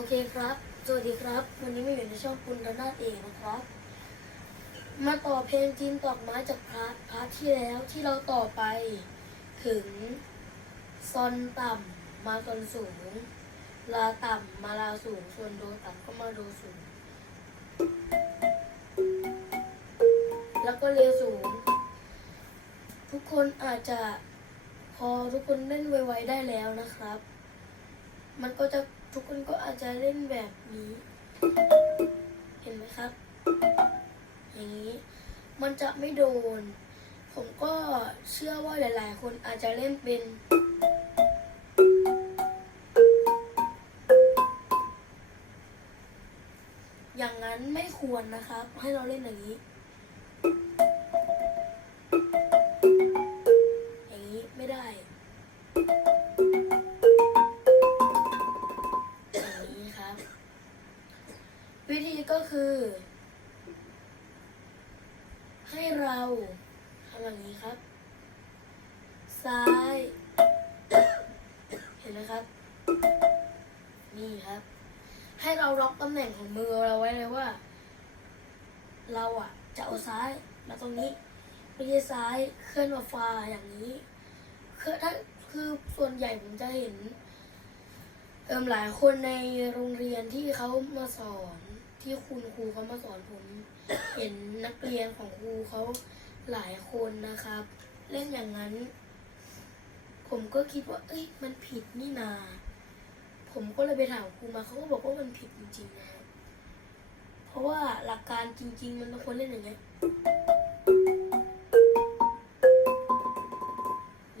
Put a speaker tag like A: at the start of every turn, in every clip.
A: โอเคครับ สวัสดีครับ วันนี้มาอยู่ในช่องคุณระนาดเองนะครับ มาต่อเพลงจีนตอกไม้จากพาร์ทพาร์ทที่แล้วที่เราต่อไป ถึงซอนต่ำมาซอนสูง ลาต่ำมาลาสูง ส่วนโดต่ำก็มาโดสูง แล้วก็เรียสูง ทุกคนอาจจะพอทุกคนเล่นไวๆได้แล้วนะครับ มันก็จะ ทุกคนก็อาจจะเล่นแบบนี้ เห็นไหมครับ อย่างนี้ มันจะไม่โดน ผมก็เชื่อว่าหลาย ๆ คนอาจจะเล่นเป็นอย่างนั้นไม่ควรนะครับ ให้เราเล่นอย่างนี้ ซ้าย เห็นไหมครับ นี่ครับ ให้เราล็อกตำแหน่งของมือเราไว้เลยว่า เราอะ จะเอาซ้ายมาตรงนี้ไม่ใช่ซ้ายเคลื่อนมาฟ้าอย่างนี้คือถ้าคือส่วนใหญ่ผมจะเห็น เอิมหลายคนในโรงเรียนที่เขามาสอนที่คุณครูเขามาสอนผม เห็นนักเรียนของครูเขาหลายคนนะครับ เล่นอย่างนั้น ผมก็คิดว่า เอ้ย มันผิดนี่นา ผมก็เลยไปถามครูมาเขาก็บอกว่ามันผิดจริงๆนะครับเพราะว่าหลักการจริง ๆ มันต้องควรเล่นอย่างเงี้ย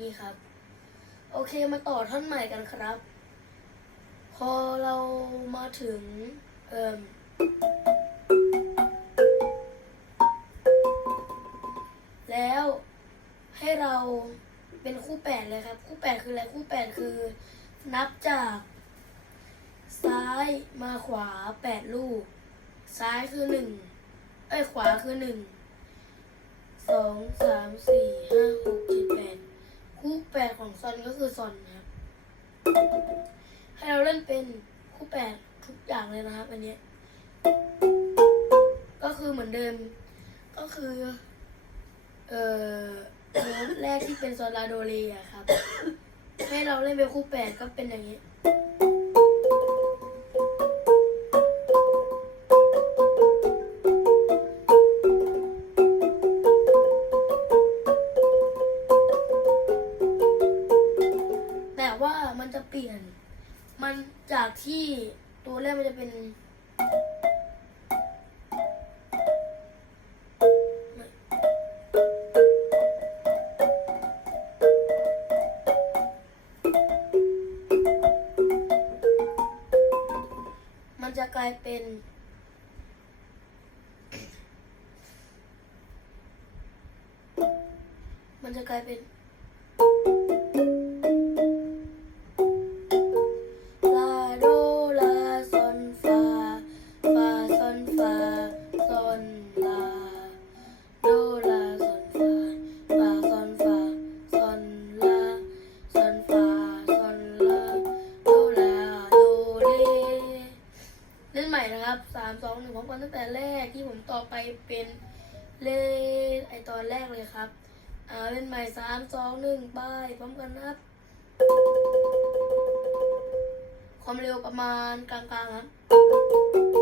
A: นี่ครับ โอเคมาต่อท่อนใหม่กันครับ พอเรามาถึง เอ่มแล้วให้เรา เป็นคู่แปดเลยครับ คู่แปดคืออะไรคู่แปดคือ นับจาก ซ้ายมาขวาแปดลูก ซ้ายคือหนึ่งเอ้ยขวาคือหนึ่งสองสามสี่ห้าหกเจ็ดแปดคู่แปดของซอนก็คือซอนนะครับ ให้เราเล่นเป็นคู่แปดทุกอย่างเลยนะครับอันนี้ก็คือเหมือนเดิม ก็คือ เอ่อ โน้ตแรกที่เป็นโซลาโดเรียครับ ให้เราเล่นเป็นคู่แปดก็เป็นอย่างนี้ายเป็น มันจะกลายเป็น ม่นะครับสามสองหนึ่งพร้อมกันตั้งแต่แรกที่ผมต่อไปเป็นเล่นไอตอนแรกเลยครับอ่าเล่นใหม่สามสองหนึ่งไปพร้อมกันครับ ความเร็วประมาณกลางๆครับ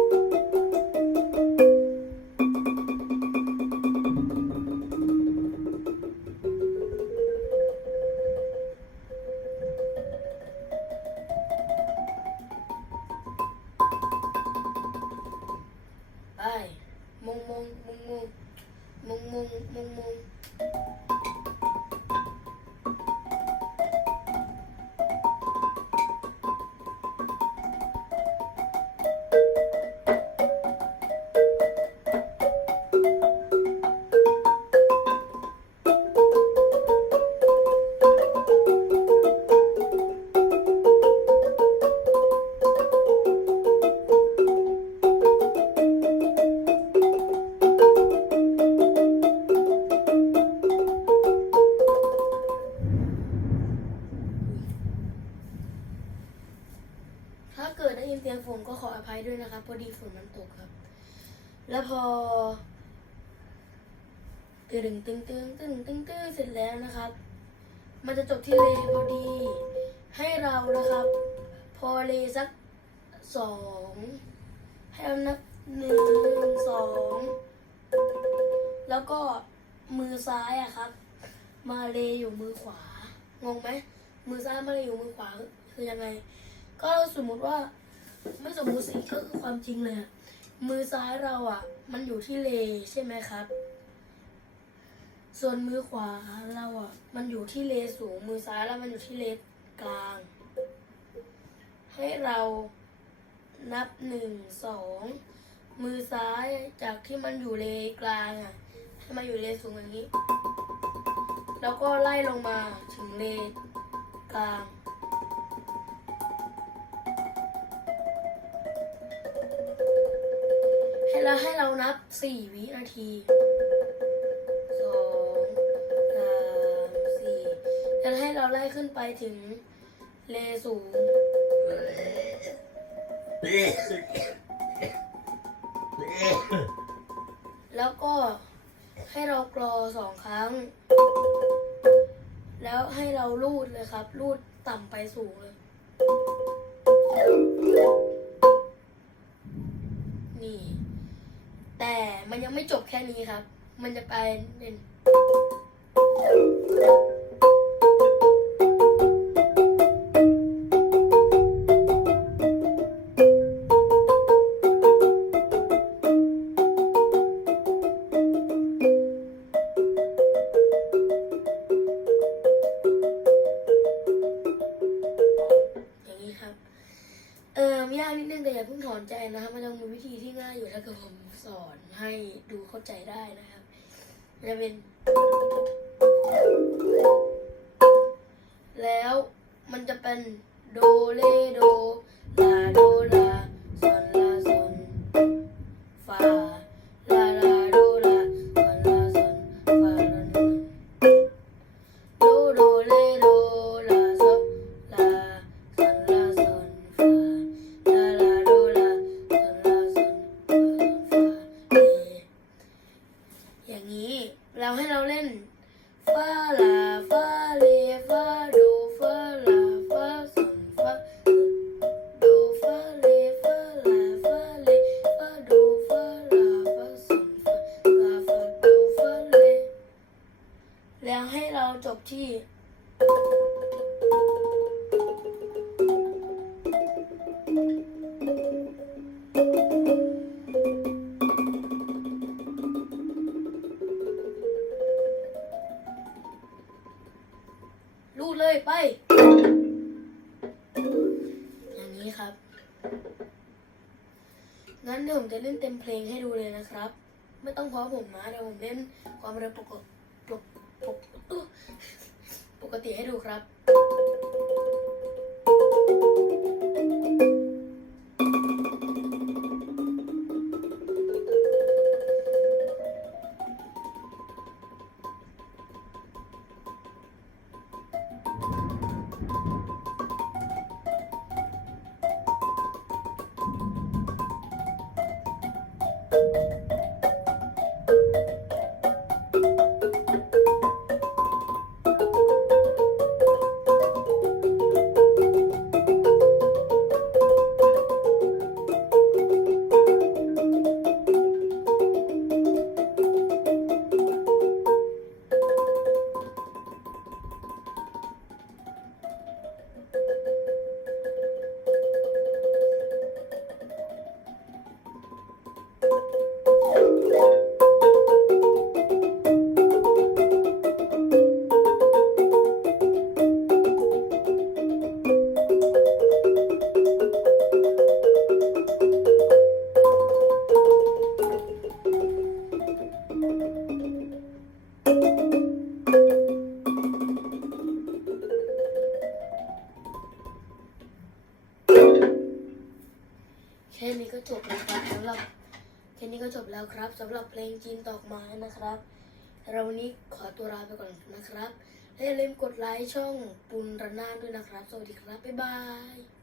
A: นะครับพอดีฝนมันตกครับ แล้วพอตึงตึงตึงตึงตึงตึงเสร็จแล้วนะครับ มันจะจบที่เลพอดี ให้เรานะครับ พอเลสักสองให้เรานับหนึ่งสองแล้วก็มือซ้ายอะครับ มาเลอยู่มือขวางงไหมมือซ้ายมาเลอยู่มือขวาคือยังไง ก็สมมุติว่า ไม่สมมุติสิก็คือความจริงเลยมือซ้ายเราอะมันอยู่ที่เลใช่ไหมครับ ส่วนมือขวาเราอะมันอยู่ที่เลสูง มือซ้ายแล้วมันอยู่ที่เลกลาง ให้เรานับหนึ่งสองมือซ้ายจากที่มันอยู่เลกลางอะให้มาอยู่เลสูงอย่างนี้ แล้วก็ไล่ลงมาถึงเลกลาง ให้เราให้เรานับสี่วินาทีสองสามสี่แล้วให้เราไล่ขึ้นไปถึงเลสูงแล้วก็ให้เรากรอสองครั้ง แล้วให้เราลูดเลยครับ ลูดต่ำไปสูงเลย มันยังไม่จบแค่นี้ครับ มันจะไปเป็น ยากนิดนึงแต่อย่าเพิ่งถอนใจนะครับ มันยังมีวิธีที่ง่ายอยู่ถ้าเกิดผมสอนให้ดูเข้าใจได้นะครับจะเป็น แล้วมันจะเป็นโดเลโดลาโดลาซอนลา ฟาลาฟา งั้นเดี๋ยวผมจะเล่นเต็มเพลงให้ดูเลยนะครับ ไม่ต้องพราะผมนะเดี๋ยวผมเล่นความเร็วปกติปกปกปกติให้ดูครับ วครับสำหรับเพลงจีนตอกไม้นะครับ เราวันนี้ขอตัวลาไปก่อนนะครับและอย่าลืมกดไลค์ช่องปุนระนาดด้วยนะครับ สวัสดีครับ บ๊ายบาย